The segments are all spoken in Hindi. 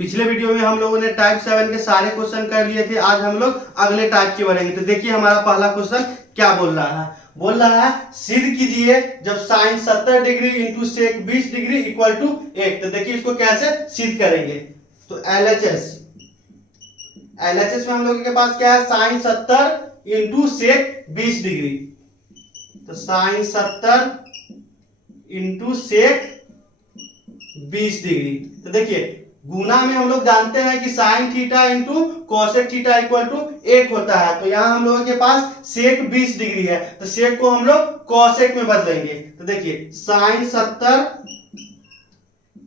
पिछले वीडियो में हम लोगों ने टाइप 7 के सारे क्वेश्चन कर लिए थे। आज हम लोग अगले टाइप के बढ़ेंगे। तो देखिए हमारा पहला क्वेश्चन क्या बोल रहा है। बोल रहा है सिद्ध कीजिए जब sine 70 degree into sec 20 degree equal to 1। तो देखिए इसको कैसे सिद्ध करेंगे। तो एलएचएस में हम लोगों के पास क्या है, साइन 70 इंटू सेक 20 डिग्री। तो साइन 70 इंटू सेक 20 डिग्री। तो देखिए गुना में हम लोग जानते हैं कि sine theta into cosec theta equal to 1 होता है। तो यहाँ हम लोगों के पास सेक 20 डिग्री है, तो सेक को हम लोग कोसेक में बदलेंगे। तो देखिए साइन 70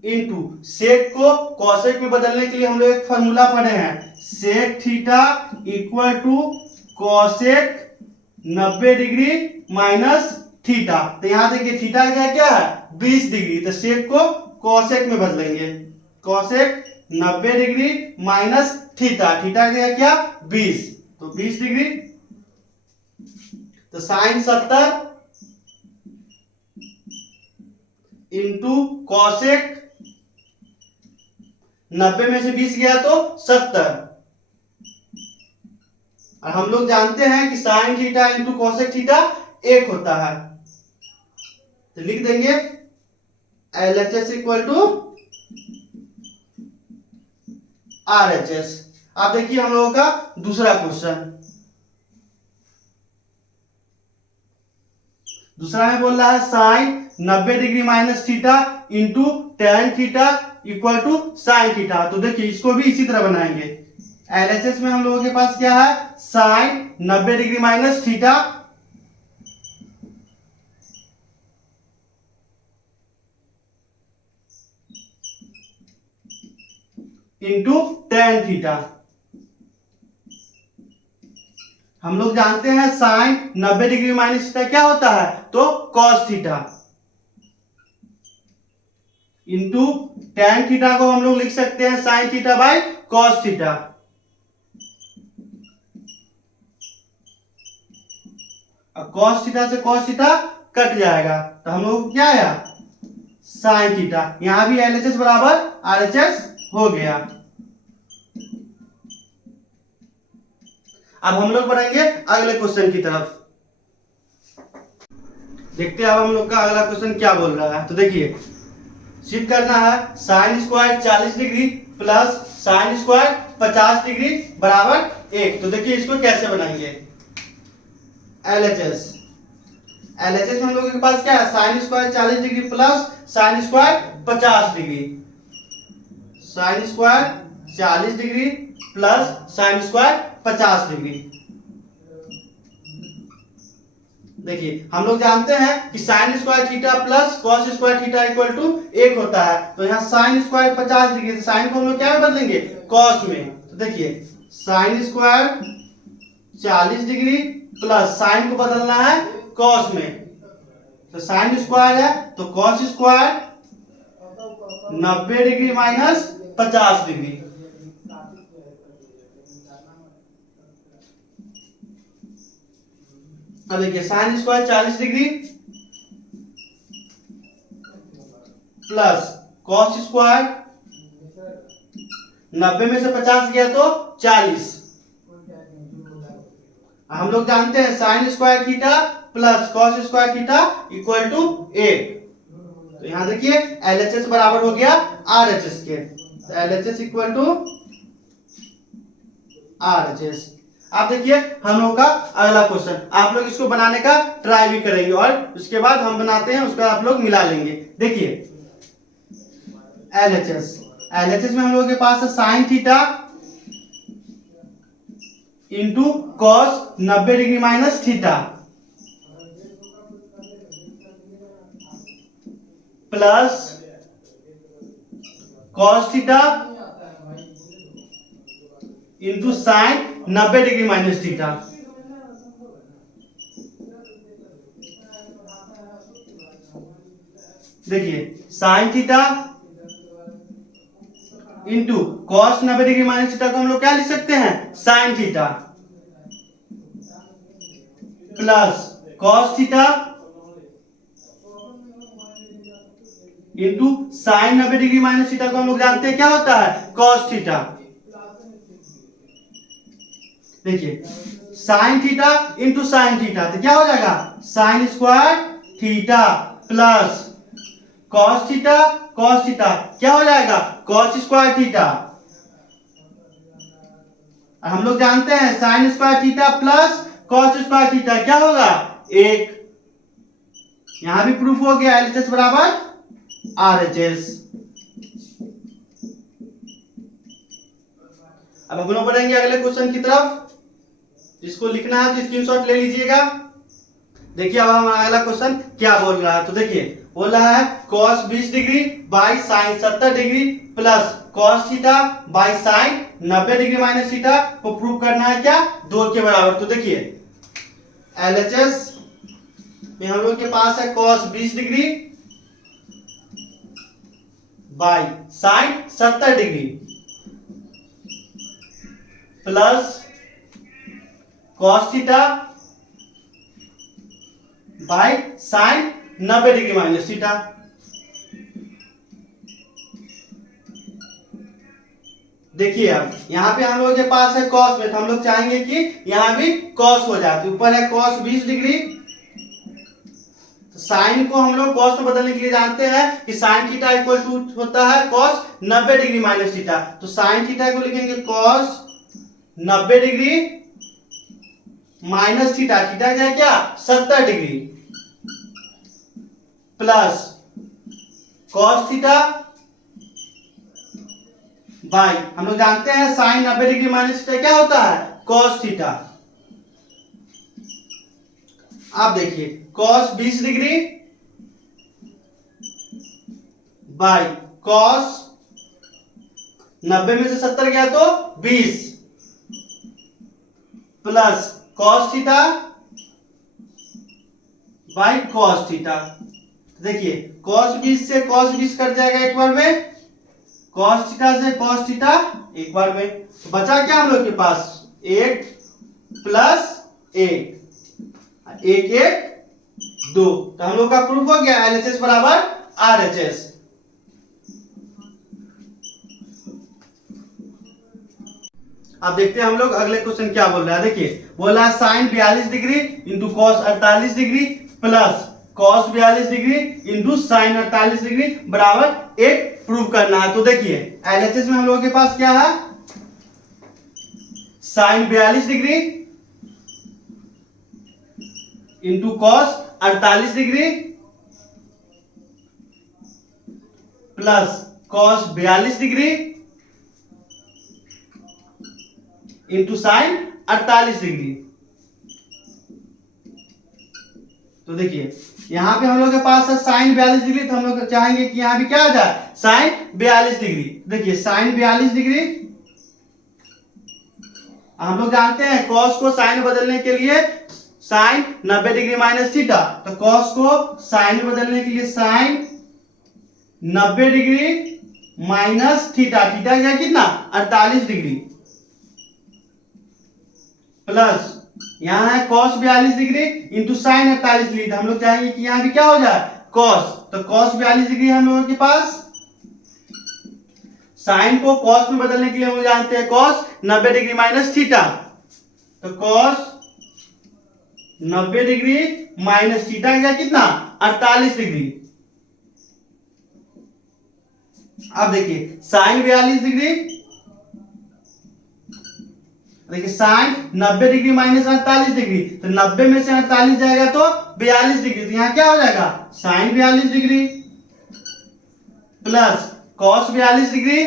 इंटू सेक को कोसेक में बदलने के लिए हम लोग एक फॉर्मूला पढ़े हैं, sec theta equal to cosec 90 degree minus theta. तो यहाँ देखिए थीटा क्या है 20 डिग्री, तो सेक को कोसेक में बदलेंगे, cosec 90 degree minus theta. Theta क्या 20, तो 20 डिग्री। तो साइन 70 इंटू कोसेक 90 में से 20 गया तो 70। और हम लोग जानते हैं कि sine theta into cosec theta 1 होता है। तो लिख देंगे एलएचएस इक्वल टू आरएचएस। अब देखिए हम लोगों का दूसरा क्वेश्चन। दूसरा में बोल रहा है sine 90 degree minus theta into tan theta equal to sine theta. तो देखिए इसको भी इसी तरह बनाएंगे। एलएचएस में हम लोगों के पास क्या है, sine 90 degree minus theta into tan theta. हम लोग जानते हैं साइन 90 डिग्री माइनस थीटा क्या होता है, तो cos theta into tan theta को हम लोग लिख सकते हैं sine theta by cos theta. अब कॉस थीटा से कॉस थीटा कट जाएगा, तो हम लोग क्या आया साइन थीटा। यहां भी एलएचएस बराबर आरएचएस हो गया। अब हम लोग बढ़ेंगे अगले क्वेश्चन की तरफ। देखते हैं अब हम लोग का अगला क्वेश्चन क्या बोल रहा है। तो देखिए सिद्ध करना है sine square 40 degree plus sine square 50 degree बराबर 1। तो देखिए इसको कैसे बनाएंगे। एलएचएस में हम लोगों के पास क्या है, sine square 40 degree plus sine square 50 degree. Sine square 40 degree plus sine square 50 degree. देखिए हम लोग जानते हैं कि sine square theta plus cos square theta equal to 1 होता है। तो यहाँ साइन स्क्वायर 50 डिग्री, साइन को हम लोग क्या में बदलेंगे, कॉस में। तो देखिए sine square 40 degree plus sign को बदलना है कॉस में। तो साइन स्क्वायर है तो cos square 90 degree minus 50 degree. अब देखिए sine square 40 degree plus cos square 90 में से 50 गया तो 40। हम लोग जानते हैं sine square theta plus cos square theta equal to 1। तो यहां देखिए एलएचएस बराबर हो गया आरएचएस के। तो एलएचएस इक्वल टू आरएचएस। आप देखिए हम लोग का अगला क्वेश्चन, आप लोग इसको बनाने का ट्राई भी करेंगे और उसके बाद हम बनाते हैं, उसका आप लोग मिला लेंगे। देखिए एलएचएस में हम लोग के पास है sine theta into cos 90 degree minus theta plus cos theta into sine 90 degree minus theta. देखिए sine theta into cos 90 degree minus theta को हम लोग क्या लिख सकते हैं, sine theta plus cos theta into sine 90 degree minus theta को हम लोग जानते हैं क्या होता है, कॉस थीटा। देखिए sine theta into sine theta तो क्या हो जाएगा, sine square theta plus cos theta, cos theta क्या हो जाएगा, कॉस स्क्वायर थीटा। हम लोग जानते हैं sine square theta plus cos square theta क्या होगा, एक। यहां भी प्रूफ हो गया एलएचएस बराबर आरएचएस। अब हम लोग बढ़ेंगे अगले क्वेश्चन की तरफ। इसको लिखना है तो स्क्रीनशॉट ले लीजिएगा। देखिए अब हमारा अगला क्वेश्चन क्या बोल रहा है, तो देखिए बोल रहा है cos 20 degree by sign 70 degree plus cos theta by sine 90 degree minus theta को प्रूव करना है क्या, 2 के बराबर। तो देखिए एलएचएस में हम लोग के पास है cos 20 degree by sign 70 degree plus cos theta by sine 90 degree minus theta. देखिए अब यहां पे हम लोग के पास है cos में, तो हम लोग चाहेंगे कि यहां भी cos हो जाए। तो ऊपर है cos 20 डिग्री, तो साइन को हम लोग cos में बदलने के लिए जानते हैं कि साइन थीटा इक्वल टू होता है cos 90 डिग्री माइनस थीटा। तो साइन थीटा को लिखेंगे cos 90 degree minus theta, theta क्या है क्या 70 degree plus cos theta by हम लोग जानते हैं साइन 90 डिग्री माइनस थीटा क्या होता है, cos थीटा। आप देखिए cos 20 डिग्री बाई cos 90 में से 70 गया तो 20 plus cos theta by cos theta. देखिए cos 20 से cos 20 कट जाएगा एक बार में, cos थीटा से cos थीटा एक बार में, तो बचा क्या हम लोग के पास, 1 प्लस 1 1 1 2। तो हम लोग का प्रूफ हो गया एलएचएस बराबर आरएचएस। अब देखते हैं हम लोग अगले क्वेश्चन क्या बोल रहा है। देखिए बोल रहा है sine 42 degree into cos 48 degree plus cos 42 degree into sine 48 degree बराबर 1 प्रूव करना है। तो देखिए एलएचएस में हम लोगों के पास क्या है, sine 42 degree into cos 48 degree plus cos 42 degree into sine 48 degree. तो देखिए यहां पे हम लोग के पास है साइन 42 डिग्री, तो हम लोग चाहेंगे कि यहां भी क्या आ जाए, साइन 42 डिग्री। देखिए साइन 42 डिग्री हम लोग जानते हैं कॉस को साइन में बदलने के लिए साइन 90 डिग्री माइनस थीटा, तो कॉस को साइन में बदलने के लिए sine 90 degree minus theta, theta क्या कितना 48 डिग्री प्लस यहां है cos 42 degree into sine 48 degree. तो हम लोग चाहेंगे कि यहां भी क्या हो जाए cos, तो cos 42 डिग्री हम लोगों के पास, साइन को cos में बदलने के लिए हम जानते हैं cos 90 डिग्री माइनस थीटा, तो cos 90 डिग्री माइनस थीटा क्या कितना 48 डिग्री। अब देखिए साइन 42 डिग्री, देखिए साइन 90 डिग्री माइनस 48 डिग्री, तो 90 में से 48 जाएगा तो 42 डिग्री, तो यहां क्या हो जाएगा sine 42 degree plus cos 42 degree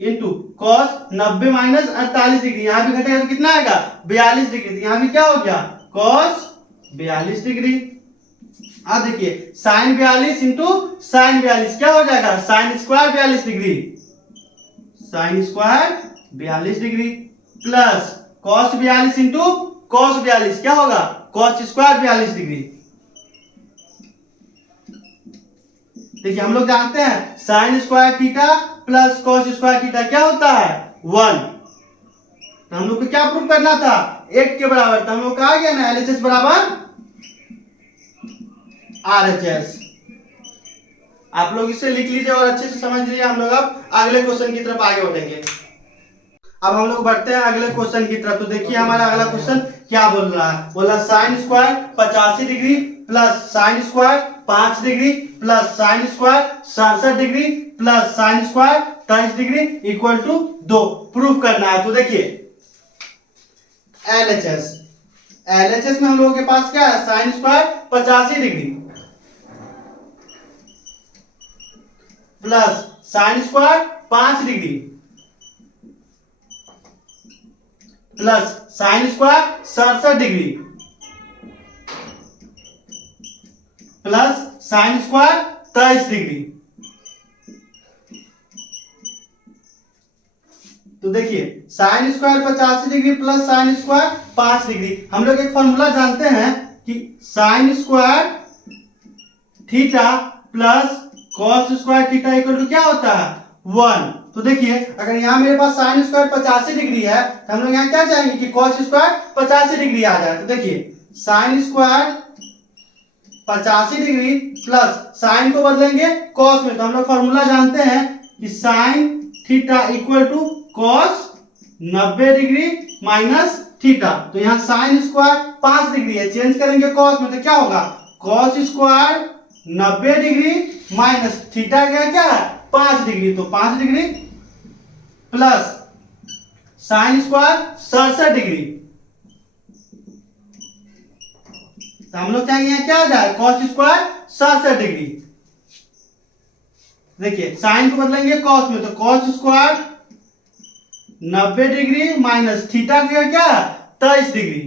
into cos 90 minus 48 degree, यहां भी घटेगा तो कितना आएगा 42 डिग्री, तो यहां भी क्या हो गया कॉस 42 डिग्री। अब देखिए साइन 42 इंटू साइन 42 क्या हो जाएगा sine square 42 degree, sine square 42 degree plus cos 42 into cos 42 क्या होगा कॉस स्क्वायर 42 डिग्री। देखिए हम लोग जानते हैं sine square theta plus cos square theta क्या होता है 1। तो हम लोग को क्या प्रूव करना था 1 के बराबर, तो हम लोग का आ गया ना एलएचएस बराबर RHS। आप लोग इसे लिख लीजिए और अच्छे से समझ लीजिए। हम लोग अब अगले क्वेश्चन की तरफ आगे बढ़ेंगे। अब हम लोग बढ़ते हैं अगले क्वेश्चन की तरफ। तो देखिए हमारा अगला क्वेश्चन क्या बोल रहा है। बोला sine square 85 degree plus sine square 5 degree plus sine square 67 degree plus sine square 23 degree equal to 2 proof करना है। तो देखिए एलएचएस में हम लोगों के पास क्या है, sine square 85 degree plus sine square 5 degree plus sine square 67 degree plus sine square 23 degree. तो देखिए sine square 85 degree plus sine square 5 degree. हम लोग एक फॉर्मूला जानते हैं कि sine square theta plus cos square theta equal to क्या होता है 1। तो देखिए अगर यहाँ मेरे पास साइन स्क्वायर 85 डिग्री है तो हम लोग यहाँ क्या चाहेंगे कि कॉस स्क्वायर 85 डिग्री आ जाए। तो देखिए sine square 85 degree plus sign को बदलेंगे कॉस में। तो हम लोग फॉर्मूला जानते हैं कि sine theta equal to cos 90 degree minus theta. तो यहाँ साइन स्क्वायर 5 डिग्री है, चेंज करेंगे कॉस में तो क्या होगा cos square 90 degree minus theta क्या है 5 डिग्री। तो 5 degree plus sine square 67 degree. तो हम लोग चाहेंगे यहाँ क्या आ जाए कॉस स्क्वायर 67 डिग्री। देखिए साइन को बदलेंगे कॉस में तो cos square 90 degree minus theta क्या 23 डिग्री।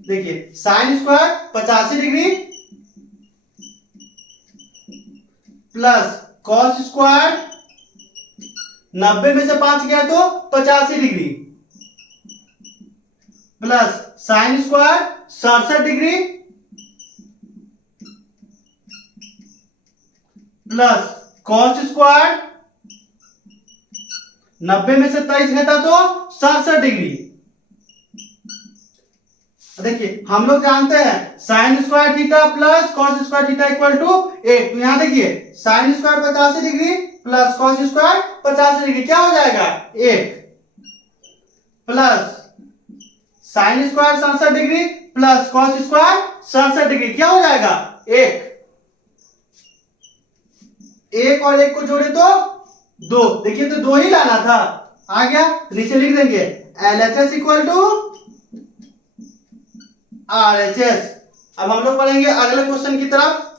देखिए sine square 85 degree plus cos square 90 में से 5 गया तो 85 degree plus sine square 67 degree plus cos square 90 में से 23 घटा तो 67 डिग्री। देखिए हम लोग जानते हैं sine square theta plus cos square theta equal to 1। तो यहां देखिए sine square 85 degree plus cos square 85 degree क्या हो जाएगा 1 plus sine square 67 degree plus cos square 67 degree क्या हो जाएगा 1। 1 और 1 को जोड़े तो 2। देखिए तो 2 ही लाना था, आ गया। नीचे लिख देंगे एलएचएस इक्वल टू आरएचएस। अब हम लोग पढ़ेंगे अगले क्वेश्चन की तरफ।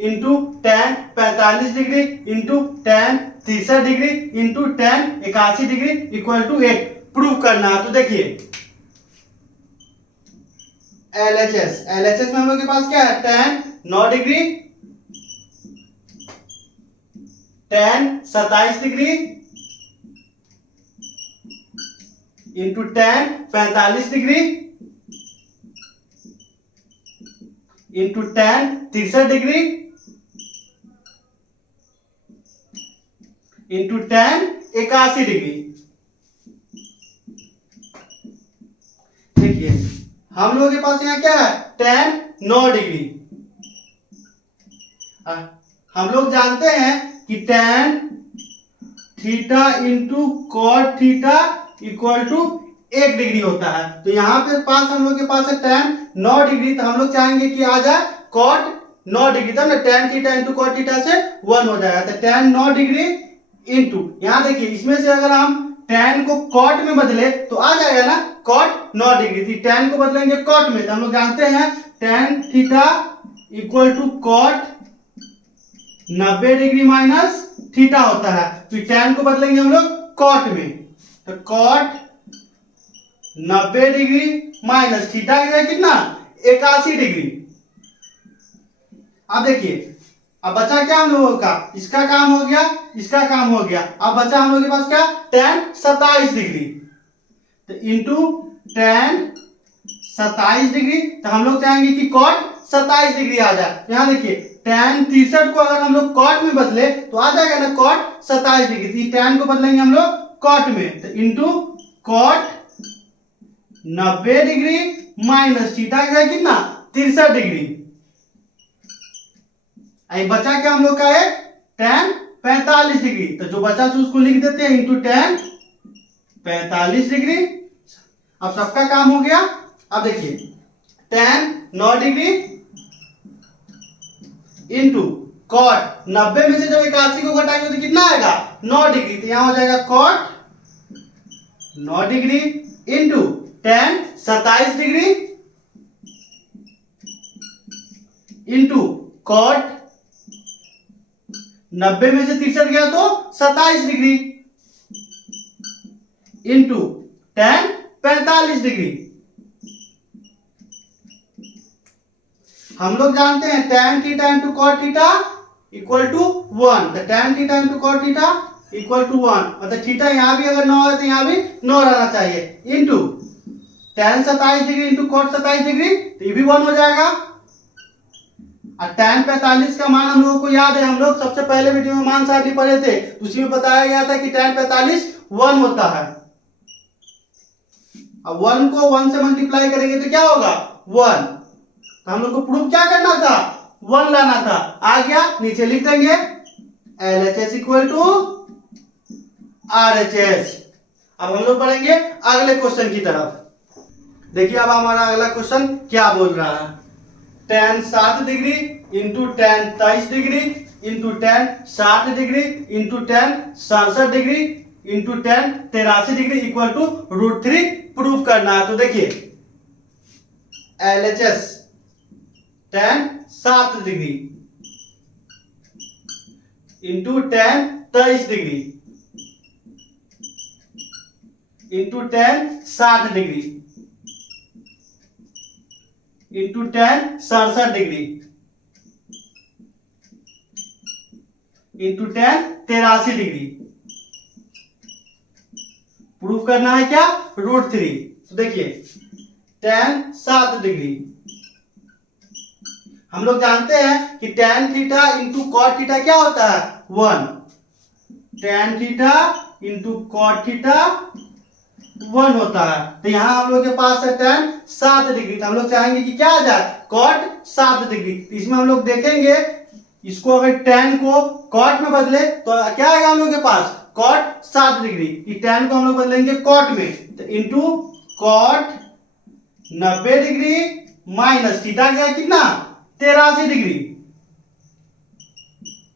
Into tan 45 degree into tan 63 degree into tan 81 degree equal to 1 prove करना है। तो देखिए एलएचएस में हम लोग के पास क्या है ten 9 degree ten 27 degree into tan 45 degree into tan 63 degree into tan 81 degree. देखिए हम लोगों के पास यहाँ क्या है टेन 9 डिग्री। हम लोग जानते हैं कि tan theta into cot theta equal to 1 degree होता है। तो यहाँ पे पास हम लोग के पास है टेन 9 डिग्री। तो हम लोग चाहेंगे कि आ जाए कॉट 9 डिग्री, तब ना tan theta into cot theta से 1 हो जाएगा। तो टेन 9 डिग्री इंटू यहाँ देखिए इसमें से अगर हम टेन को कॉट में बदले तो आ जाएगा ना कॉट 9 डिग्री। थी टेन को बदलेंगे कॉट में तो हम लोग जानते हैं tan theta equal to cot 90 degree minus theta होता है। तो टेन को बदलेंगे हम लोग कॉट में तो कॉट 90 डिग्री माइनस थीटा कितना 81 डिग्री। अब देखिए अब बचा क्या हम लोगों का, इसका काम हो गया इसका काम हो गया। अब बचा हम लोग के पास क्या टेन 27 डिग्री तो इंटू टेन 27 डिग्री। तो हम लोग चाहेंगे कि कॉट 27 डिग्री आ जाए। यहां देखिए टेन 63 को अगर हम लोग कॉट में बदले तो आ जाएगा ना कॉट 27 डिग्री। टेन को बदलेंगे हम लोग कॉट में तो into cot 90 degree minus theta का कितना 63 डिग्री। आई बचा क्या हम लोग का है tan 45 डिग्री, तो जो बचा उसको लिख देते हैं इंटू tan 45 डिग्री। अब सबका काम हो गया। अब देखिए tan 9 डिग्री इंटू कॉट 90 में से जब 81 को घटाएंगे तो कितना आएगा 9 डिग्री, तो यहां हो जाएगा cot 9 degree into tan 27 degree into cot 90 में से 63 गया तो 27 डिग्री इंटू tan 45 डिग्री। हम लोग जानते हैं tan theta into cot theta equal to 1, तो tan theta into cot theta equal to 1, मतलब थीटा यहां भी अगर 9 है तो यहां भी 9 रहना चाहिए into tan 27 degree into cot 27 degree, तो ये भी 1 हो जाएगा। और tan 45 का मान हम लोगों को याद है, हम लोग सबसे पहले वीडियो में मान सारणी पढ़े थे, उसी में बताया गया था कि tan 45 1 होता है। अब 1 को 1 से मल्टीप्लाई करेंगे तो क्या होगा 1, तो हम लोग को प्रूफ क्या करना था 1 लाना था। आ गया, नीचे लिख देंगे LHS इक्वल टू RHS। अब हम लोग बढ़ेंगे अगले क्वेश्चन की तरफ। देखिए अब हमारा अगला क्वेश्चन क्या बोल रहा है, tan 7 degree into tan 23 degree into tan 60 degree into tan 67 degree into tan 83 degree equal to √3 proof करना है। तो देखिए LHS tan 7 degree into tan 23 degree into tan 60 degree into tan 67 degree into tan 83 degree proof करना है क्या √3। तो देखिए tan 7 डिग्री हम लोग जानते हैं कि tan theta into cot theta क्या होता है 1, tan theta into cot theta 1 होता है। तो यहां हम लोग के पास है tan 7 डिग्री, तो हम लोग चाहेंगे कि क्या आ जाए cot 7 डिग्री। तो इसमें हम लोग देखेंगे इसको अगर tan को cot में बदले तो क्या आएगा हम लोग के पास cot 7 डिग्री, कि tan को हम लोग बदलेंगे cot में, तो into cot 90 degree minus theta क्या कितना 83 डिग्री।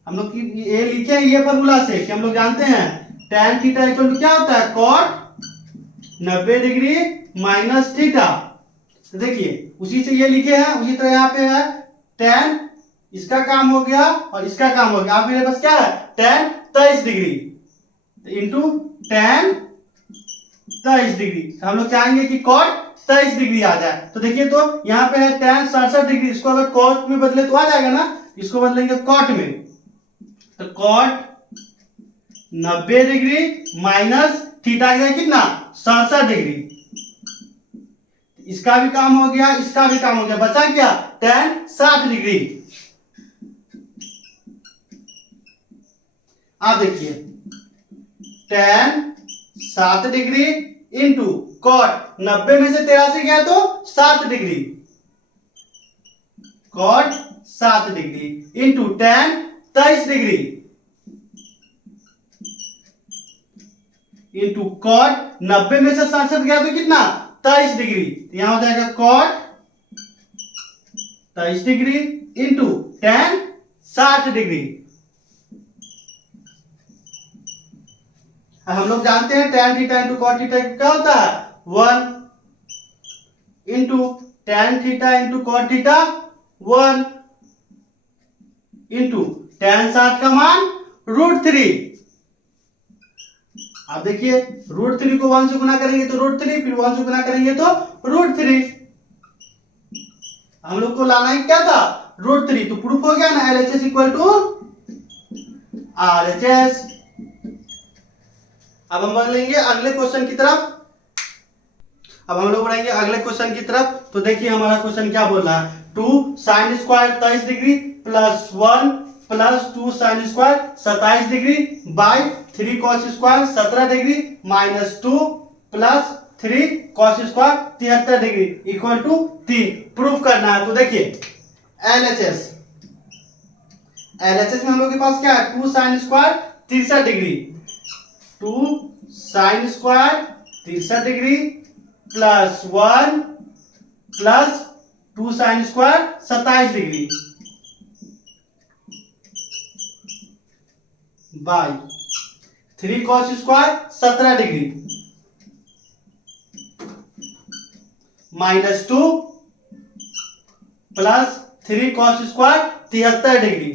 हम लोग ये लिखे हैं ये फॉर्मूला से कि हम लोग जानते हैं tan थीटा इक्वल टू क्या होता है cot 90 डिग्री माइनस थीटा। तो देखिए उसी से ये लिखे हैं, उसी तरह यहाँ पे है tan, इसका काम हो गया और इसका काम हो गया। आप मेरे पास क्या है tan 23 degree into tan 23 degree, हम लोग चाहेंगे कि cot 23 डिग्री आ जाए। तो देखिए तो यहाँ पे है tan 67 डिग्री, इसको अगर cot में बदले तो आ जाएगा ना, इसको बदलेंगे cot में, तो cot 90 डिग्री माइनस थीटा का कितना 67 डिग्री। इसका भी काम हो गया, इसका भी काम हो गया, बचा क्या tan 60 डिग्री। आप देखिए tan 7 डिग्री इंटू cot 90 में से 83 गया तो 7 degree, cot 7 degree into tan 23 degree into cot 90 में से 67 गया तो कितना 23 डिग्री, यहां हो जाएगा cot 23 degree into tan 60 degree. हम लोग जानते हैं tan theta into cot theta क्या होता है 1 into tan theta into cot theta 1 into tan 60 का मान √3। आप देखिए √3 को 1 से गुना करेंगे तो √3, फिर 1 से गुना करेंगे तो √3। हम लोग को लाना है क्या था √3, तो प्रूफ हो गया ना LHS इक्वल टू RHS। अब हम बढ़ेंगे अगले क्वेश्चन की तरफ। अब हम लोग बढ़ेंगे अगले क्वेश्चन की तरफ। तो देखिए हमारा क्वेश्चन क्या बोल रहा है 2 sin square 23 degree plus 1 plus 2 sin square 27 degree by 3 cos square 17 degree minus 2 plus 3 cos square 73 degree equal to 3 proof करना है। तो देखिए एलएचएस में हम लोग के पास क्या है 2 sin square 63 degree 2 sin square 63 degree plus 1 plus 2 sin square 27 degree by 3 cos square 17 degree minus 2 plus 3 cos square 73 degree.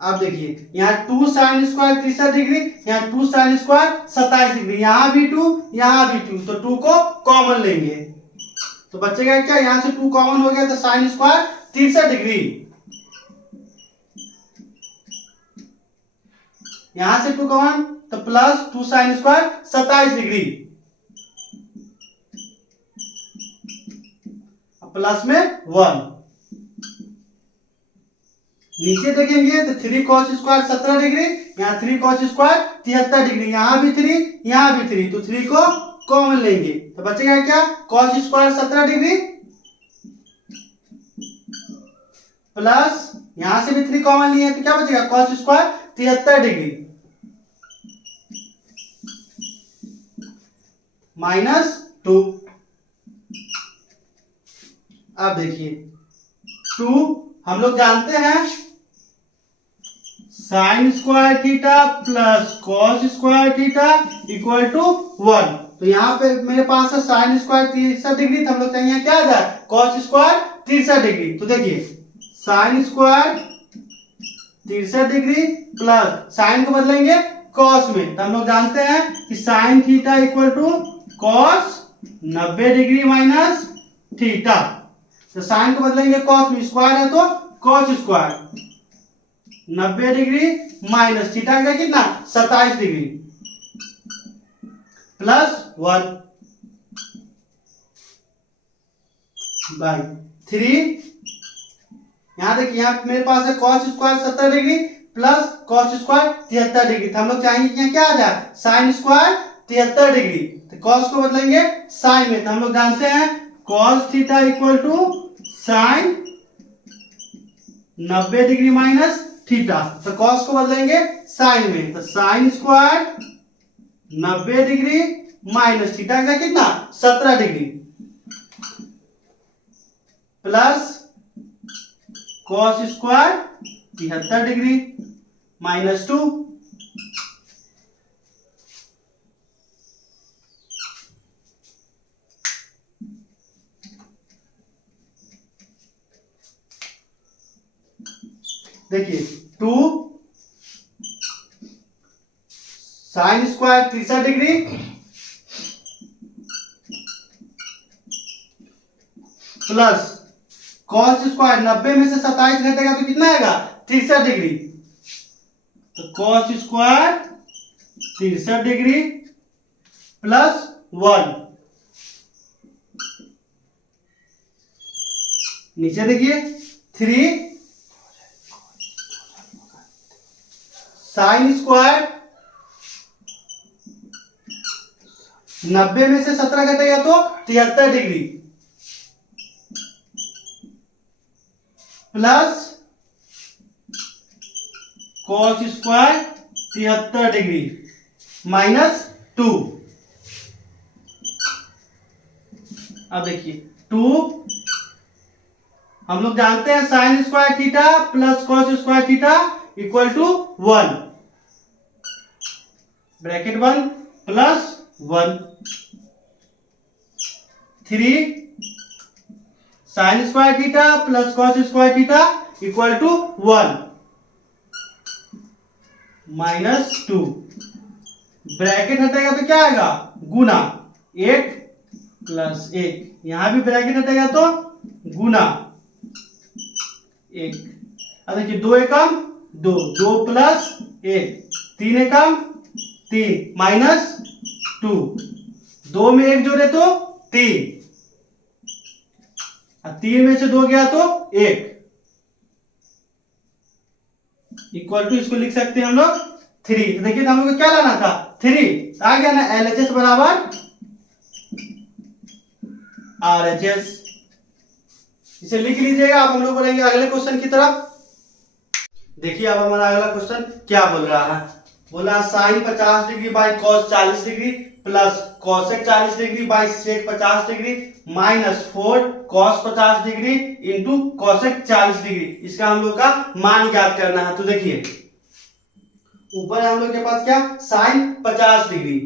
अब देखिए यहाँ 2 sin स्क्वायर 63 डिग्री, यहाँ 2 sin स्क्वायर 27 डिग्री, यहाँ भी 2 यहाँ भी 2, तो 2 को कॉमन लेंगे तो बचेगा क्या, यहाँ से 2 कॉमन हो गया तो sin स्क्वायर 63 डिग्री, यहां से 2 कॉमन तो plus 2 sin square 27 degree, plus में 1, नीचे देखेंगे तो 3 cos स्क्वायर 17 डिग्री, यहाँ 3 cos स्क्वायर 73 डिग्री, यहाँ भी 3 यहाँ भी 3, तो 3 को कॉमन लेंगे तो बचेगा क्या cos स्क्वायर 17 डिग्री प्लस यहां से भी 3 कॉमन लिए तो क्या बचेगा cos स्क्वायर 73 डिग्री माइनस 2। अब देखिए 2 हम लोग जानते हैं sine square theta plus cos square theta equal to 1, तो यहाँ पे मेरे पास है साइन स्क्वायर 63 डिग्री, तो हम लोग चाहिए क्या आ जाए कॉस स्क्वायर 63 डिग्री, तो देखिए sine square 63 degree plus sign को बदलेंगे कॉस में, तो हम लोग जानते हैं कि sine theta equal to cos 90 degree minus theta, तो साइन को बदलेंगे कॉस में, स्क्वायर है तो cos square 90 degree minus theta का कितना 27 डिग्री प्लस 1 बाई 3, यहां देखिए यहाँ मेरे पास है cos square 70 degree plus cos square 73 degree, तो हम लोग चाहेंगे क्या आ जाए साइन स्क्वायर 73 डिग्री, तो cos को बदलेंगे साइन में, तो हम लोग जानते हैं cos theta equal to sine 90 degree minus theta, तो cos को बदलेंगे साइन में, तो sine square 90 degree minus theta का कितना 17 degree plus cos square 73 degree minus 2, देखिए 2 sine square 63 degree plus cos square 90 में से 27 घटेगा तो कितना आएगा 63 डिग्री, तो कॉस स्क्वायर 63 डिग्री प्लस 1, नीचे देखिए 3 साइन स्क्वायर 90 में से 17 घटेगा तो 73 degree plus cos square 73 degree minus 2। अब देखिए 2 हम लोग जानते हैं sine square theta plus cos square theta equal to 1, bracket 1 plus 1, 3 sine square theta plus cos square theta equal to 1 minus 2, bracket हटेगा तो क्या आएगा गुना 1 प्लस 1, यहां भी ब्रैकेट हटेगा तो गुना 1, अब देखिए 2 एकम 2, 2 प्लस 1, 3 एकम 3 माइनस 2, 2 में 1 जोड़े तो 3, 3 में से 2 गया तो 1 इक्वल टू, इसको लिख सकते हैं हम लोग 3। तो देखिए हम लोग को क्या लाना था 3, आ गया ना। LHS बराबर RHS, इसे लिख लीजिएगा। आप हम लोग बढ़ेंगे अगले क्वेश्चन की तरफ। देखिए अब हमारा अगला क्वेश्चन क्या बोल रहा है। बोला sine 50 degree by cos 40 degree plus cosec 40 degree by sec 50 degree minus 4 cos 50 degree into cosec 40 degree. इसका हम लोग का मान ज्ञात करना है। तो देखिए ऊपर हम लोग के पास क्या साइन 50 डिग्री,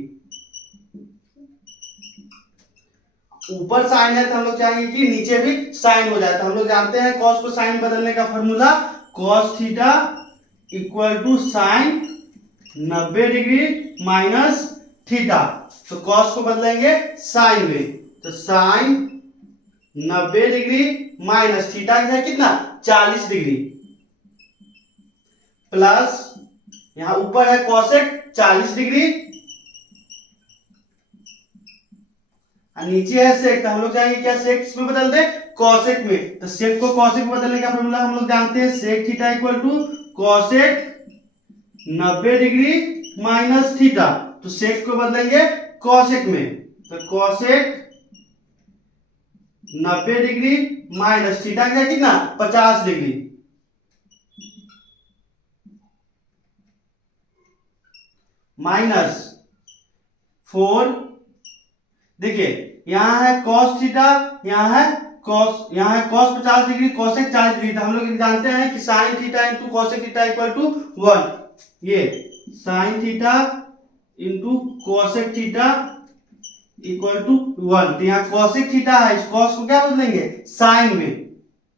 ऊपर साइन है तो हम लोग चाहेंगे कि नीचे भी साइन हो जाए। तो हम लोग जानते हैं कॉस को साइन बदलने का formula cos theta equal to sine 90 degree minus theta. तो कॉस को बदलेंगे साइन में, तो साइन 90 डिग्री माइनस थीटा है कितना 40 डिग्री प्लस यहां ऊपर है कॉसेक 40 डिग्री और नीचे है सेक। तो हम लोग चाहेंगे क्या सेक इसमें बदल दे कॉसेक में। तो सेक को कॉसेक में बदलने का फॉर्मूला हम लोग जानते हैं sec theta equal to cosec 90 degree minus theta. तो सेक को बदलेंगे कॉसेक में, तो कॉसेक 90 डिग्री माइनस थीटा क्या कितना 50 डिग्री माइनस 4। देखिए यहां है कॉस थीटा, यहां है कॉस 50 डिग्री कॉसेक 40 डिग्री। तो हम लोग जानते हैं कि sine theta into cosec theta equal to 1। ये sine theta into cosec theta equal to 1। तो यहाँ कॉसेक थीटा है, इस कॉस को क्या बदलेंगे साइन में,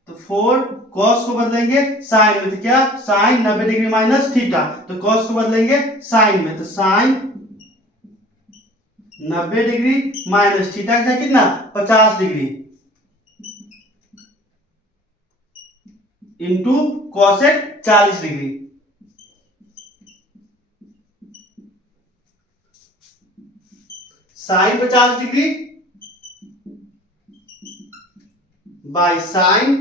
तो 4 कॉस को बदलेंगे साइन में। तो क्या साइन 90 डिग्री माइनस थीटा, तो कॉस को बदलेंगे साइन में, तो साइन 90 डिग्री माइनस थीटा का कितना 50 degree into cosec 40 degree. Sine 50 degree by sine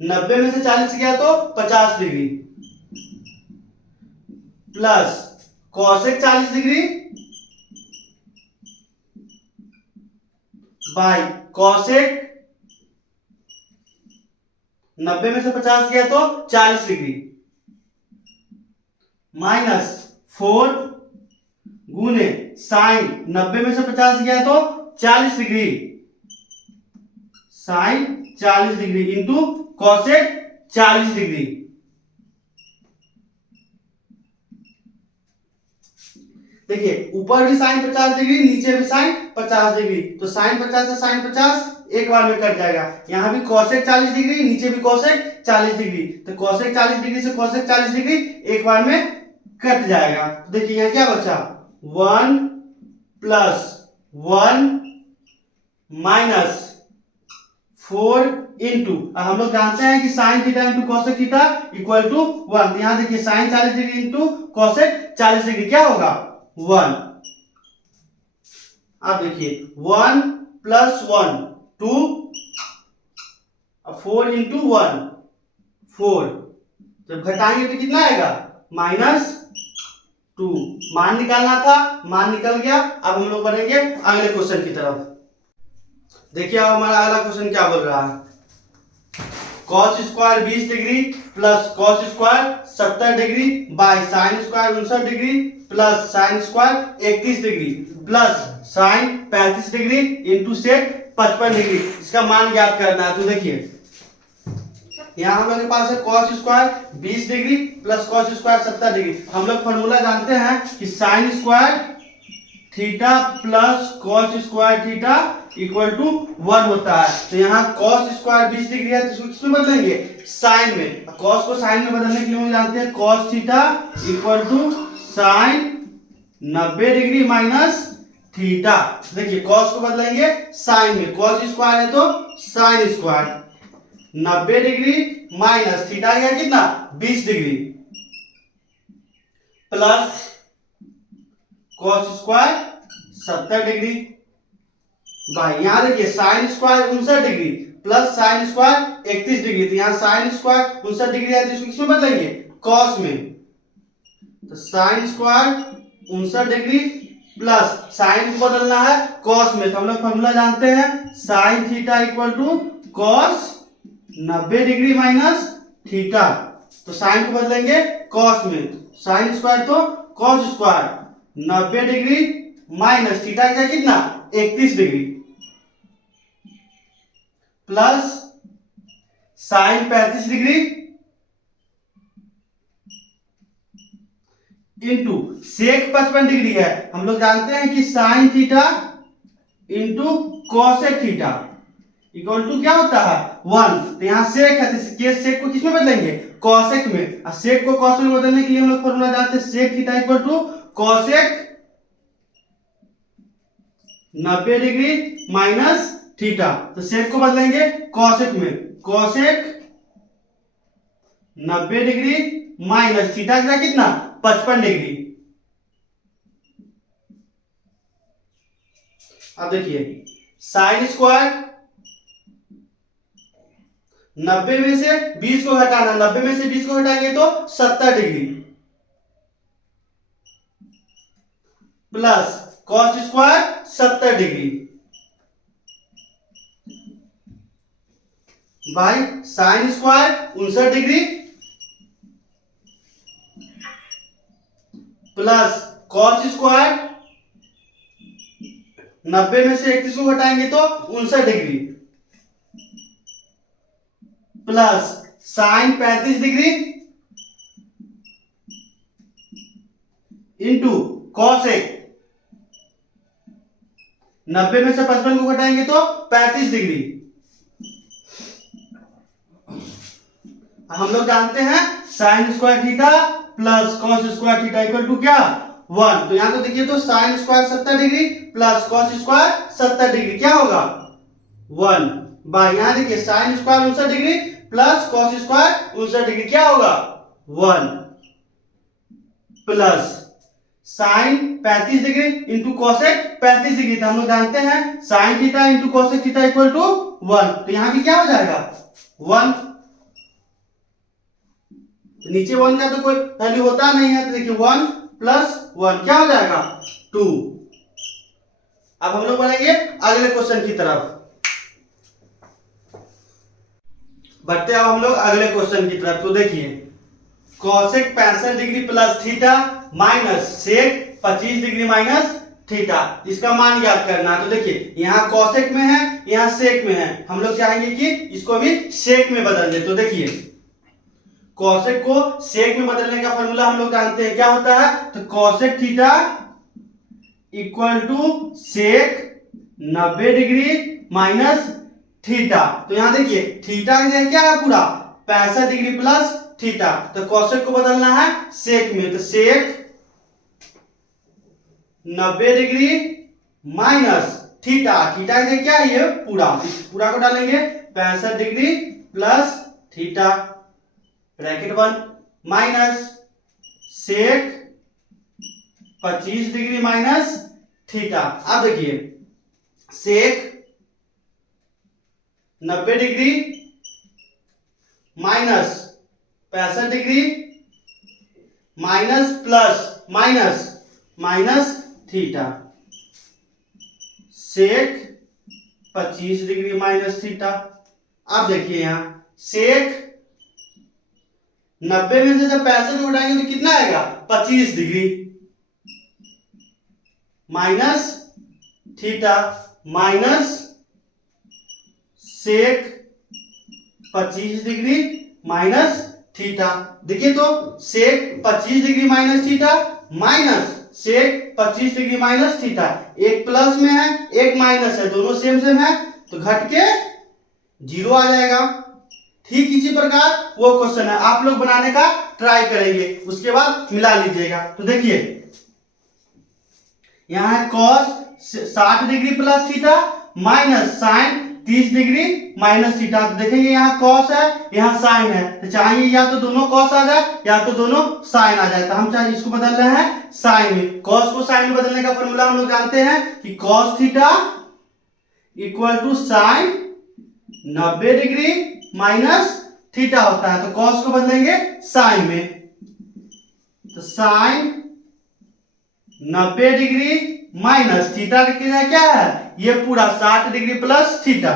90 में से 40 गया तो 50 degree plus cosec 40 degree by cosec 90 में से 50 गया तो 40 डिग्री माइनस 4 गुने साइन 90 में से 50 गया तो 40 degree sign 40 degree into cosec 40 degree. देखिए ऊपर भी साइन 50 डिग्री नीचे भी साइन 50 डिग्री, तो साइन 50 से साइन 50 एक बार में कट जाएगा। यहां भी कॉसेक 40 डिग्री नीचे भी कॉसेक 40 डिग्री, तो कॉसेक 40 डिग्री से कॉसेक 40 डिग्री एक बार में कट जाएगा। तो देखिए यहां क्या बचा 1 प्लस 1 माइनस 4 इंटू, हम लोग जानते हैं कि sine theta into cosec theta equal to 1। यहां देखिए sine 40 degree into cosec 40 degree क्या होगा 1। अब देखिए 1 प्लस 1 2, 4 इंटू 1 4, जब घटाएंगे तो कितना आएगा -2। मान निकालना था, मान निकल गया। अब हम लोग बढ़ेंगे अगले क्वेश्चन की तरफ। देखिए अब हमारा अगला क्वेश्चन क्या बोल रहा है। Cos square 20 degree plus cos square 70 degree by sine square 59 degree plus sine square 31 degree plus sine 35 degree into sec 55 degree. इसका मान ज्ञात करना है। तो देखिए यहाँ हम लोग के पास है cos square 20 degree plus cos square 70 degree. हम लोग फॉर्मूला जानते हैं कि sine square theta plus cos square theta equal to 1 होता है। तो यहाँ कॉस स्क्वायर 20 डिग्री है तो इसको किसमें बदलेंगे साइन में। कॉस को साइन में बदलने के लिए हम जानते हैं cos theta equal to sine 90 degree minus theta. देखिए कॉस को बदलेंगे साइन में, कॉस स्क्वायर है तो sine square 90 degree minus theta गया कितना 20 degree plus cos square 70 degree भाई यहां देखिए sine square 59 degree plus sine square 31 degree. तो यहां साइन स्क्वायर 59 डिग्री है तो इसको किसमें बदलेंगे कॉस में। तो sine square 59 degree plus sign को बदलना है कॉस में, तो हम लोग फॉर्मूला जानते हैं sine theta equal to cos 90 degree minus theta. तो साइन को बदलेंगे कॉस में, साइन स्क्वायर तो cos square 90 degree minus theta क्या कितना 31 degree plus sine 35 degree into sec 55 degree है। हम लोग जानते हैं कि sine theta into cosec theta equal to क्या होता है 1। तो यहाँ सेक है तो सेक को किसमें बदलेंगे कॉसेक में, और सेक को कॉस में बदलने के लिए हम लोग फॉर्मूला जानते हैं sec theta equal to cosec 90 degree minus theta. तो सेक को बदलेंगे कॉसेक में, कॉसेक 90 डिग्री माइनस थीटा का कितना 55 डिग्री। अब देखिए साइन स्क्वायर 90 में से 20 को घटाना, 90 में से 20 को घटाएंगे तो 70 degree plus cos square 70 degree by sine square 59 degree plus cos square 90 में से 31 को घटाएंगे तो 59 degree plus sine 35 degree into cosec 90 में से 55 को घटाएंगे तो 35 डिग्री। हम लोग जानते हैं sine square theta plus cos square theta equal to क्या 1। तो यहां तो देखिए तो sine square 70 degree plus cos square 70 degree क्या होगा 1 बाई यहां देखिए sine square 59 degree plus cos square 59 degree क्या होगा 1 plus sine 35 degree into cosec 35 degree. तो हम लोग जानते हैं sine theta into cosec theta equal to 1। तो यहां भी क्या हो जाएगा 1, नीचे 1 का तो कोई वैल्यू होता नहीं है, तो देखिए 1 प्लस 1 क्या हो जाएगा 2। अब हम लोग बढ़ेंगे अगले क्वेश्चन की तरफ, बढ़ते अब हम लोग अगले क्वेश्चन की तरफ। तो देखिए cosec 65 degree plus theta minus sec 25 degree minus theta, इसका मान याद करना है। तो देखिए यहाँ कॉसेक में है यहाँ सेक में है, हम लोग चाहेंगे कि इसको भी सेक में बदल दे। तो देखिए कॉसेक को सेक में बदलने का फॉर्मूला हम लोग जानते हैं क्या होता है, तो cosec theta equal to sec 90 degree minus theta. तो यहां देखिए थीटा क्या है पूरा 65 डिग्री प्लस थीटा, तो कॉसेक को बदलना है सेक में, तो sec 90 degree minus theta, theta क्या है ये पूरा, पूरा को डालेंगे 65 degree plus theta bracket 1 minus sec 25 degree minus theta. अब देखिए sec 90 degree minus 65 degree minus plus minus minus theta, सेक 25 डिग्री माइनस थीटा। अब देखिए यहां सेक 90 में से जब 65 को उठाएंगे तो कितना आएगा 25 degree minus theta minus sec 25 degree minus theta. देखिए तो sec 25 degree minus theta minus sec 25 degree minus theta, एक प्लस में है एक माइनस है, दोनों सेम सेम है तो घट के 0 आ जाएगा। ठीक इसी प्रकार वो क्वेश्चन है, आप लोग बनाने का ट्राई करेंगे, उसके बाद मिला लीजिएगा। तो देखिए यहां है cos 60 degree plus theta minus sine 30 degree minus theta. तो देखेंगे यहाँ कॉस है यहाँ साइन है, तो चाहिए या तो दोनों कॉस आ जाए या तो दोनों साइन आ जाए, तो हम चाहे इसको बदल रहे हैं साइन में। कॉस को साइन में बदलने का फॉर्मूला हम लोग जानते हैं कि cos theta equal to sine 90 degree minus theta होता है, तो कॉस को बदलेंगे साइन में। तो साइन 90 डिग्री माइनस थीटा का क्या है, ये पूरा 60 डिग्री प्लस थीटा,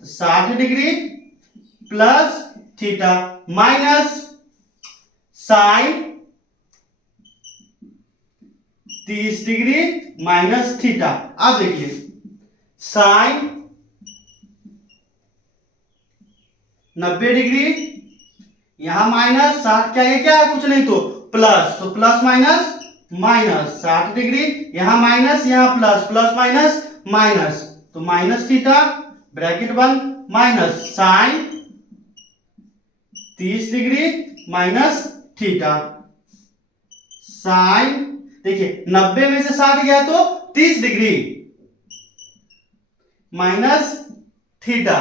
तो 60 degree plus theta minus sine 30 degree minus theta. अब देखिए साइन 90 डिग्री, यहां माइनस 60 क्या है, क्या है कुछ नहीं तो प्लस, तो प्लस माइनस माइनस 60 डिग्री, यहां माइनस यहां प्लस, प्लस माइनस माइनस, तो माइनस थीटा ब्रैकेट बंद minus sine 30 degree minus theta. Sine देखिए 90 में से 60 गया तो 30 degree minus theta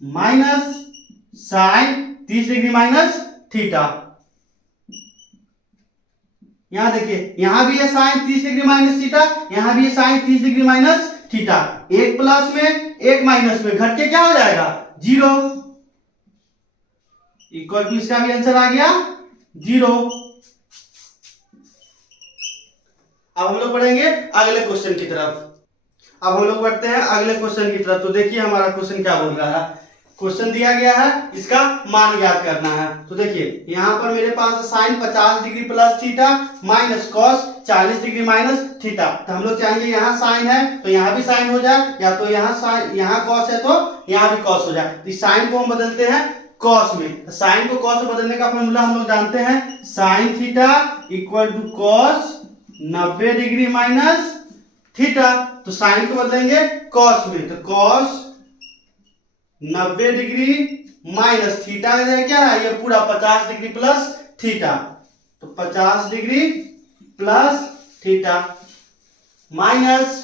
minus sine 30 degree minus theta. यहां देखिए यहां भी है साइन 30 डिग्री माइनस थीटा, यहां भी है साइन 30 डिग्री माइनस थीटा, एक प्लस में एक माइनस में घट के क्या हो जाएगा, 0, इक्वल टू इसका भी आंसर आ गया 0। अब हम लोग बढ़ेंगे अगले क्वेश्चन की तरफ। अब हम लोग बढ़ते हैं अगले क्वेश्चन की तरफ। तो देखिए हमारा क्वेश्चन क्या बोल रहा है, क्वेश्चन दिया गया है, इसका मान ज्ञात करना है। तो देखिए यहां पर मेरे पास sine 50 degree plus theta minus cos 40 degree minus theta. तो हम लोग चाहेंगे यहाँ साइन है तो यहाँ भी साइन हो जाए, या तो यहाँ साइन, यहाँ कॉस है तो यहाँ भी कॉस हो जाए। तो इस साइन को हम बदलते हैं कॉस में, तो साइन को कॉस में बदलने का फॉर्मूला हम लोग जानते हैं, sine theta equal to cos 90 degree minus theta. तो साइन को बदलेंगे कॉस में, तो कॉस 90 डिग्री माइनस थीटा क्या है, ये पूरा 50 डिग्री प्लस थीटा, तो 50 degree plus theta minus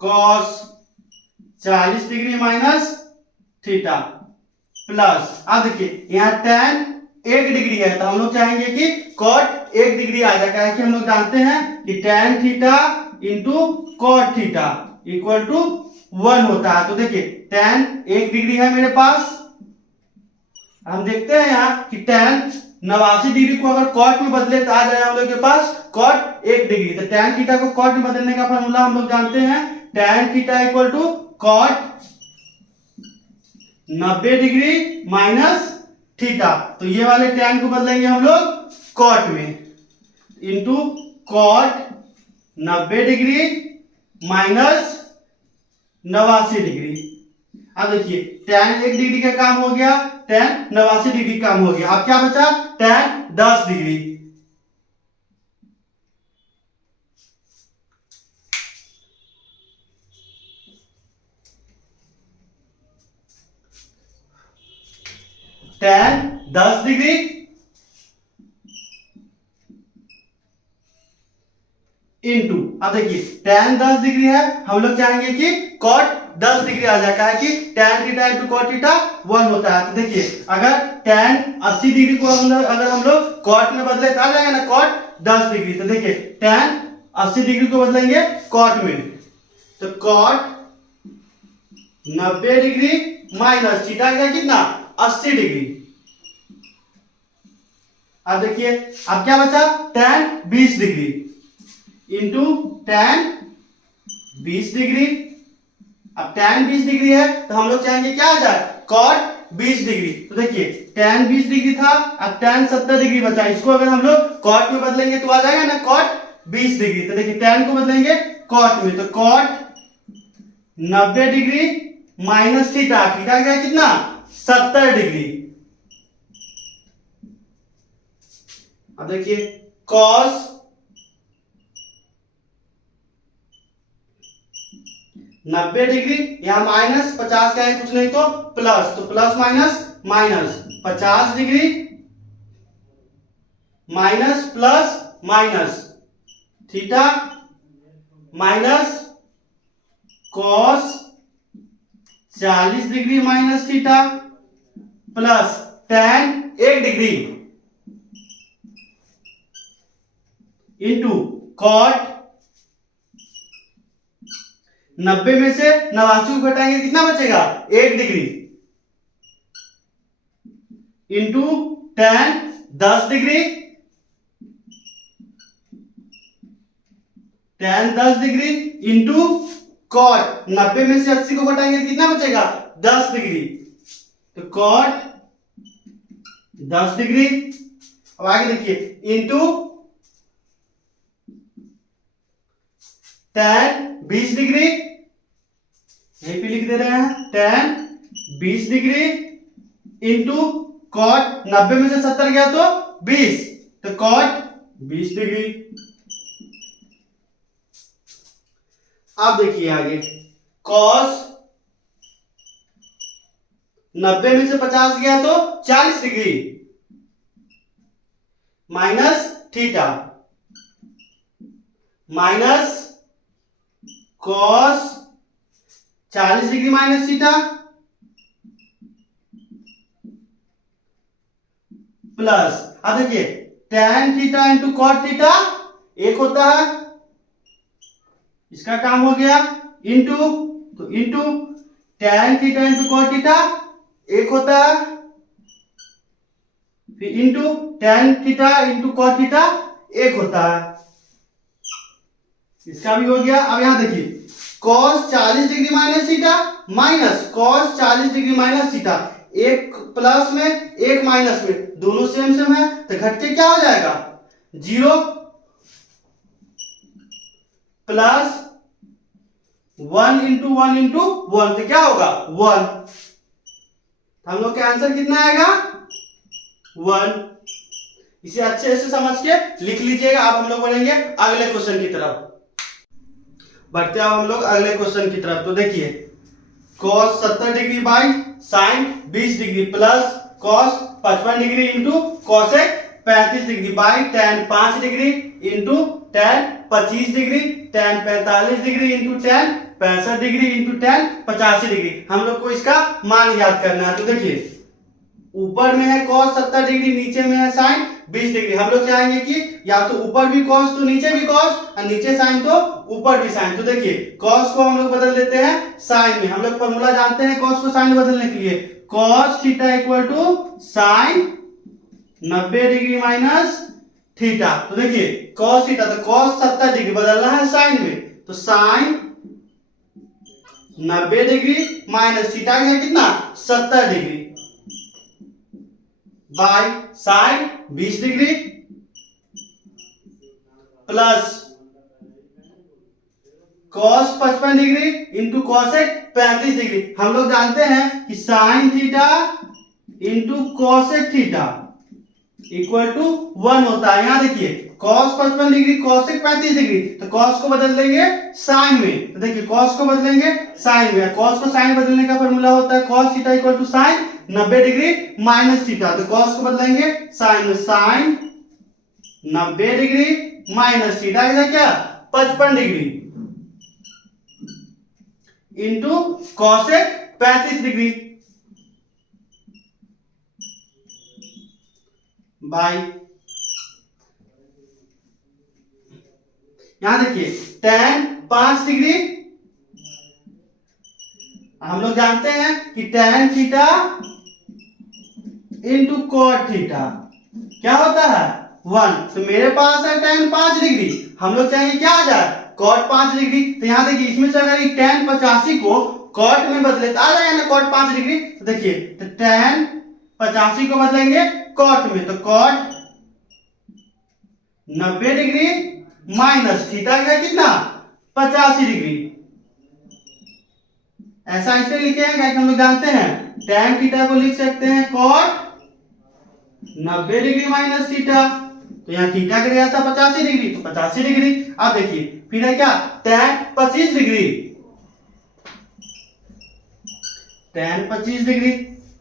cos 40 degree minus theta plus, अब देखिए यहाँ tan 1 डिग्री है तो हम लोग चाहेंगे कि cot 1 डिग्री आ जाए, क्या है कि हम लोग जानते हैं कि tan theta into cot theta equal to 1 होता है। तो देखिए tan 1 डिग्री है मेरे पास, हम देखते हैं यहाँ कि tan 89 डिग्री को अगर कॉट में बदले तो आ जाए हम लोग के पास cot 1 डिग्री। तो tan थीटा को कॉट में बदलने का फॉर्मूला हम लोग जानते हैं, tan theta equal to cot 90 degree minus theta. तो ये वाले tan को बदलेंगे हम लोग कॉट में, into cot 90 degree minus 89 degree. अब देखिए tan 1 डिग्री का काम हो गया, tan 89 डिग्री काम हो गया, अब क्या बचा tan 10 degree. tan 10 degree into, अब देखिए tan 10 डिग्री है, हम लोग चाहेंगे कि cot 10 डिग्री आ जाए, क्या है कि tan theta into cot theta 1 होता है। तो देखिए अगर tan 80 डिग्री को अगर हम लोग cot में बदले तो आ जाएगा ना cot 10 डिग्री। तो देखिए tan 80 डिग्री को बदलेंगे cot में, तो cot 90 डिग्री माइनस थीटा का कितना 80 डिग्री। अब देखिए अब क्या बचा tan 20 degree into tan 20 degree. अब tan 20 डिग्री है तो हम लोग चाहेंगे क्या आ जाए cot 20 डिग्री। तो देखिए tan 20 डिग्री था, अब tan 70 डिग्री बचा, इसको अगर हम लोग cot में बदलेंगे तो आ जाएगा ना cot 20 डिग्री। तो देखिए tan को बदलेंगे cot में, तो cot 90 degree minus theta, theta क्या कितना 70 डिग्री। अब देखिए cos 90 डिग्री, यहां माइनस 50 का है कुछ नहीं तो प्लस, तो plus minus minus 50 degree minus plus minus theta minus cos 40 degree minus theta plus tan 1 degree into cot 90 में से 89 को घटाएंगे कितना बचेगा 1 degree into tan 10 degree tan 10 degree into cot 90 में से 80 को घटाएंगे तो कितना बचेगा 10 डिग्री, तो कॉट 10 डिग्री। अब आगे देखिए इंटू tan 20 डिग्री, यहीं पे लिख दे रहे हैं tan 20 डिग्री इंटू कॉट 90 में से 70 गया तो 20, तो कॉट 20 डिग्री। अब देखिए आगे कॉस 90 में से 50 गया तो 40 degree minus theta minus cos 40 degree minus theta plus, अब देखिए tan theta into cot theta एक होता है, इसका काम हो गया इंटू, तो into tan theta into cot theta एक होता है, फिर into tan theta into cot theta एक होता है, इसका भी हो गया। अब यहां देखिए cos 40 degree minus theta minus cos 40 degree minus theta, एक प्लस में एक माइनस में, दोनों सेम सेम है तो घट के क्या हो जाएगा 0 प्लस 1 इंटू 1 इंटू 1 तो क्या होगा 1, हम लोग का आंसर कितना आएगा 1। इसे अच्छे से समझ के लिख लीजिएगा। अब हम लोग बढ़ेंगे अगले क्वेश्चन की तरफ, बढ़ते अब हम लोग अगले क्वेश्चन की तरफ। तो देखिए cos 70 degree by sine 20 degree plus cos 55 degree into cosec 35 degree by tan 5 degree into tan 25 degree tan 45 degree into tan 65 degree into tan 85 degree. हम लोग को इसका मान याद करना है। तो देखिए ऊपर में है cos 70 डिग्री, नीचे में है साइन 20 डिग्री। हम लोग चाहेंगे कि या तो ऊपर भी cos तो नीचे भी cos, और नीचे साइन तो ऊपर भी साइन। तो देखिए cos को हम लोग बदल देते हैं साइन में। हम लोग फॉर्मूला जानते हैं cos को साइन में बदलने के लिए, cos theta equal to sine 90 degree minus theta. तो देखिए cos थीटा, तो cos 70 डिग्री बदलना है साइन में, तो साइन 90 डिग्री माइनस थीटा है कितना 70 degree by sine 20 degree plus cos 55 degree into cosec 35 degree. हम लोग जानते हैं कि sine theta into cosec theta equal to 1 होता है। यहां देखिए cos 55 डिग्री cosec 35 डिग्री, तो cos को बदल देंगे साइन में। तो देखिए cos को बदलेंगे साइन में, cos को साइन बदलने का फॉर्मूला होता है cos theta equal to sine 90 degree minus theta. तो cos को बदलेंगे साइन में, साइन 90 डिग्री माइनस थीटा क्या 55 degree into cosec 35 degree by, यहां देखिए tan 5 डिग्री, हम लोग जानते हैं कि tan theta into cot theta क्या होता है 1। तो मेरे पास है tan 5 डिग्री, हम लोग चाहेंगे क्या आ जाए cot 5 डिग्री। तो यहां देखिए इसमें से अगर tan 85 को cot में बदले तो आ जाएगा ना cot 5 डिग्री। तो देखिए तो tan 85 को बदलेंगे cot में, तो cot 90 डिग्री माइनस थीटा का कितना 85 डिग्री। ऐसा इसलिए लिखे हैं क्योंकि हम लोग जानते हैं tan थीटा को लिख सकते हैं cot 90 डिग्री माइनस थीटा, तो यहाँ थीटा का गया था 85 डिग्री, तो 85 डिग्री। अब देखिए फिर है क्या tan 25 डिग्री, tan 25 डिग्री,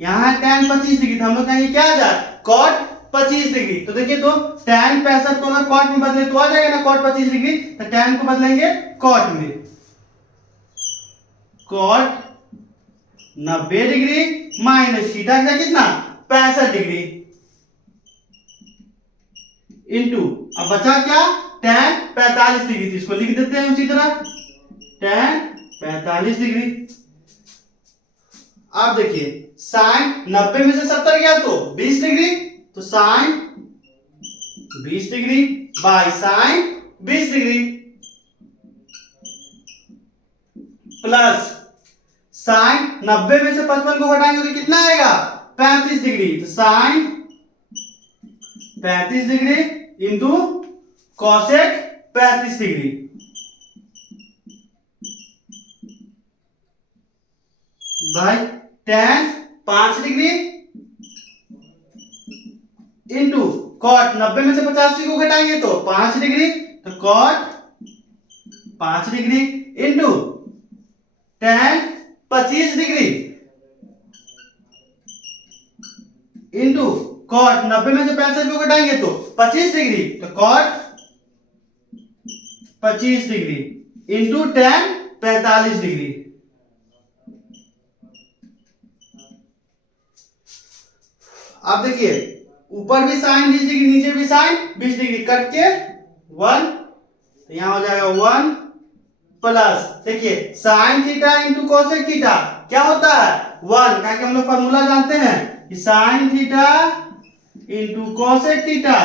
यहाँ है tan 25 डिग्री, तो हम लोग कहेंगे क्या आ जाए cot 25 डिग्री। तो देखिए तो tan 65 को अगर cot में बदले तो आ जाएगा ना cot 25 डिग्री, तो tan को बदलेंगे cot में, cot 90 डिग्री माइनस थीटा का कितना 65 डिग्री इंटू, अब बचा क्या tan 45 डिग्री, तो इसको लिख देते हैं उसी तरह tan 45 डिग्री। अब देखिए साइन 90 में से 70 गया तो 20 डिग्री, तो sine 20 degree by sine 20 degree plus sine 90 में से 55 को घटाएंगे तो कितना आएगा 35 डिग्री। तो sine 35 degree into cosec 35 degree. भाई tan 5 डिग्री इंटू कॉट 90 में से 85 को घटाएंगे तो 5 डिग्री। तो cot 5 degree into tan 25 degree into cot 90 में से 65 को घटाएंगे तो 25 डिग्री। तो cot 25 degree into tan 45 degree. अब देखिए ऊपर भी साइन 20 डिग्री नीचे भी साइन 20 डिग्री कट के 1, तो यहां हो जाएगा 1 प्लस देखिए sine theta into cosec theta क्या होता है 1, क्या कि हम लोग फॉर्मूला जानते हैं कि sine theta into cosec theta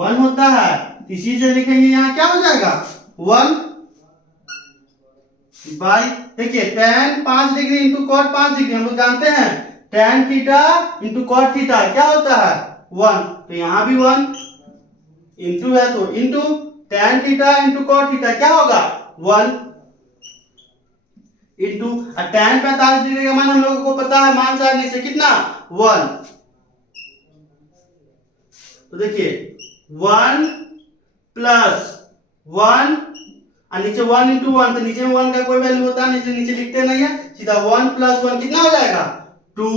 1 होता है। इसी से लिखेंगे यहां क्या हो जाएगा 1 बाई देखिए tan 5 degree into cot 5 degree हम लोग जानते हैं tan theta into cot theta क्या होता है 1। तो यहां भी 1 इंटू है तो into tan theta into cot theta क्या होगा 1 इंटू tan 45 डिग्री का मान हम लोगों को पता है मान सारणी से कितना 1। तो देखिए 1 प्लस 1 और नीचे 1 इंटू 1 तो नीचे में 1 का कोई वैल्यू होता है नीचे लिखते नहीं है सीधा 1 प्लस 1 कितना हो जाएगा 2।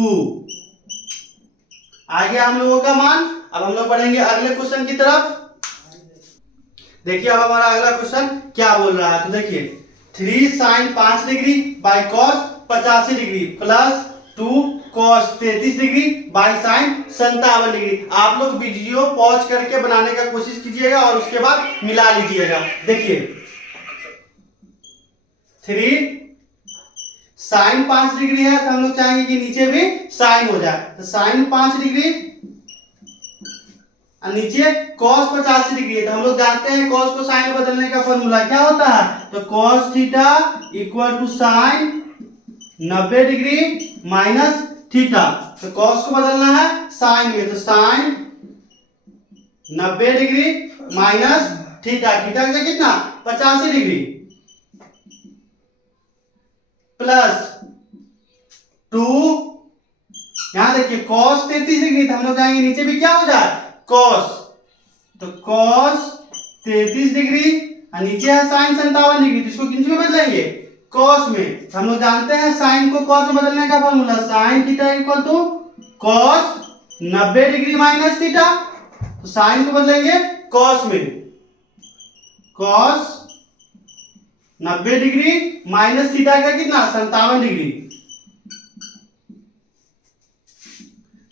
आ गया हम लोगों का मान। अब हम लोग पढ़ेंगे अगले क्वेश्चन की तरफ। देखिए अब हमारा अगला क्वेश्चन क्या बोल रहा है। तो देखिए 3 sine 5 degree by cos 85 degree plus 2 cos 33 degree by sine 57 degree. आप लोग वीडियो पॉज करके बनाने का कोशिश कीजिएगा और उसके बाद मिला लीजिएगा। देखिए 3 साइन 5 डिग्री है तो हम लोग चाहेंगे कि नीचे भी साइन हो जाए। तो साइन 5 डिग्री और नीचे कॉस 85 डिग्री है तो हम लोग जानते हैं कॉस को साइन में बदलने का फॉर्मूला क्या होता है। तो cos theta equal to sine 90 degree minus theta. तो कॉस को बदलना है साइन में तो sine 90 degree minus theta. Theta का कितना 85 डिग्री प्लस 2 यहां देखिए cos 33 डिग्री तो हम लोग जाएंगे नीचे भी क्या हो जाए cos। तो cos 33 डिग्री और नीचे है साइन 57 डिग्री तो इसको किस में बदलेंगे cos में। तो हम लोग जानते हैं साइन को cos में बदलने का formula sine theta equal to cos 90 degree minus theta. तो साइन को बदलेंगे cos में cos 90 डिग्री माइनस थीटा का कितना 57 डिग्री।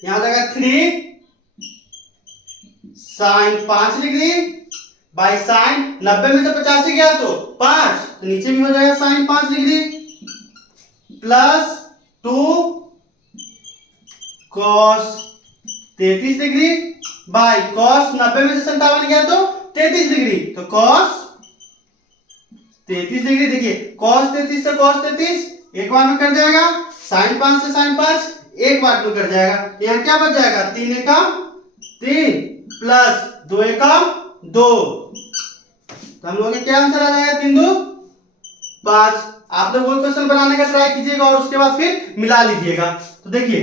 यहां जाएगा 3 साइन 5 डिग्री बाई साइन 90 में से 85 गया तो 5 तो नीचे भी हो जाएगा sine 5 degree plus 2 cos 33 degree by cos 90 में से 57 गया तो 33 डिग्री। तो कॉस 33 डिग्री देखिए cos 33 से cos 33 एक बार में कट जाएगा sin 5 से sin 5 एक बार में कट जाएगा। यहाँ क्या बच जाएगा 3 एकम 3 प्लस 2 एकम 2। तो हम लोग का क्या आंसर आ जाएगा 3 2 5। आप लोग वो क्वेश्चन बनाने का ट्राई कीजिएगा और उसके बाद फिर मिला लीजिएगा। तो देखिए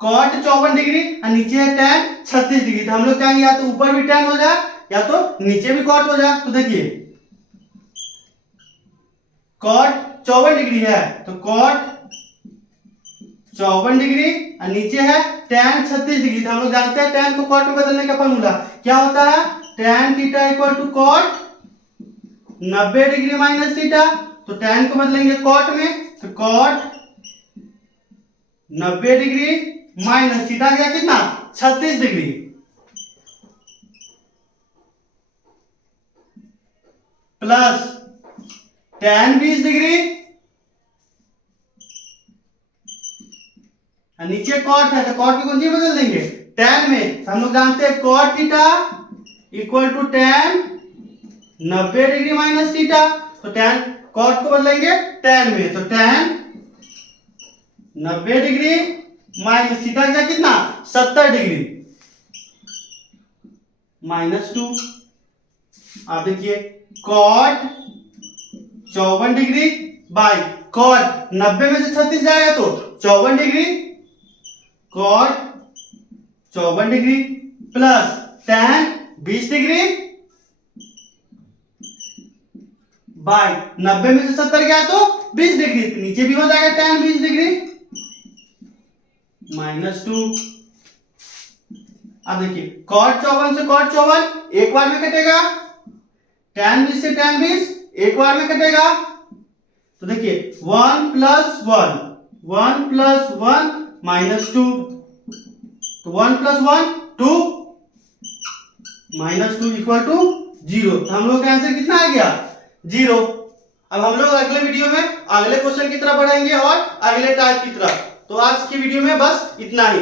cot 54 डिग्री और नीचे है tan 36 डिग्री तो हम लोग चाहेंगे या तो ऊपर भी tan हो जाए या तो नीचे भी cot हो जाए। तो देखिए cot 54 डिग्री है तो cot 54 डिग्री और नीचे है tan 36 डिग्री तो हम लोग जानते हैं tan को cot में बदलने का फॉर्मूला क्या होता है tan theta equal to cot 90 degree minus theta. तो tan को बदलेंगे cot में तो cot 90 डिग्री माइनस थीटा क्या कितना 36 डिग्री प्लस tan 20 डिग्री और नीचे cot है तो cot की कौन सी बदल देंगे tan में। हम लोग जानते हैं cot theta equal to tan 90 degree minus theta, तो tan cot को बदलेंगे tan में, तो tan 90 डिग्री माइनस थीटा का कितना 70 डिग्री -2। आप देखिए cot 54 डिग्री बाई cot 90 में से 36 जाएगा तो 54 degree, cot 54 degree plus tan 20 degree by 90 में से 70 गया तो 20 डिग्री, नीचे भी हो जाएगा tan 20 डिग्री -2। अब देखिए cot 54 से cot 54 एक बार में कटेगा, tan 20 से tan 20 एक बार में कटेगा, तो देखिए 1 + 1 -2, तो 1 + 1 2 -2 = 0। तो हम लोग का आंसर कितना आ गया 0। अब हम लोग अगले वीडियो में अगले क्वेश्चन की तरफ बढ़ेंगे और अगले टाइप की तरफ। तो आज की वीडियो में बस इतना ही।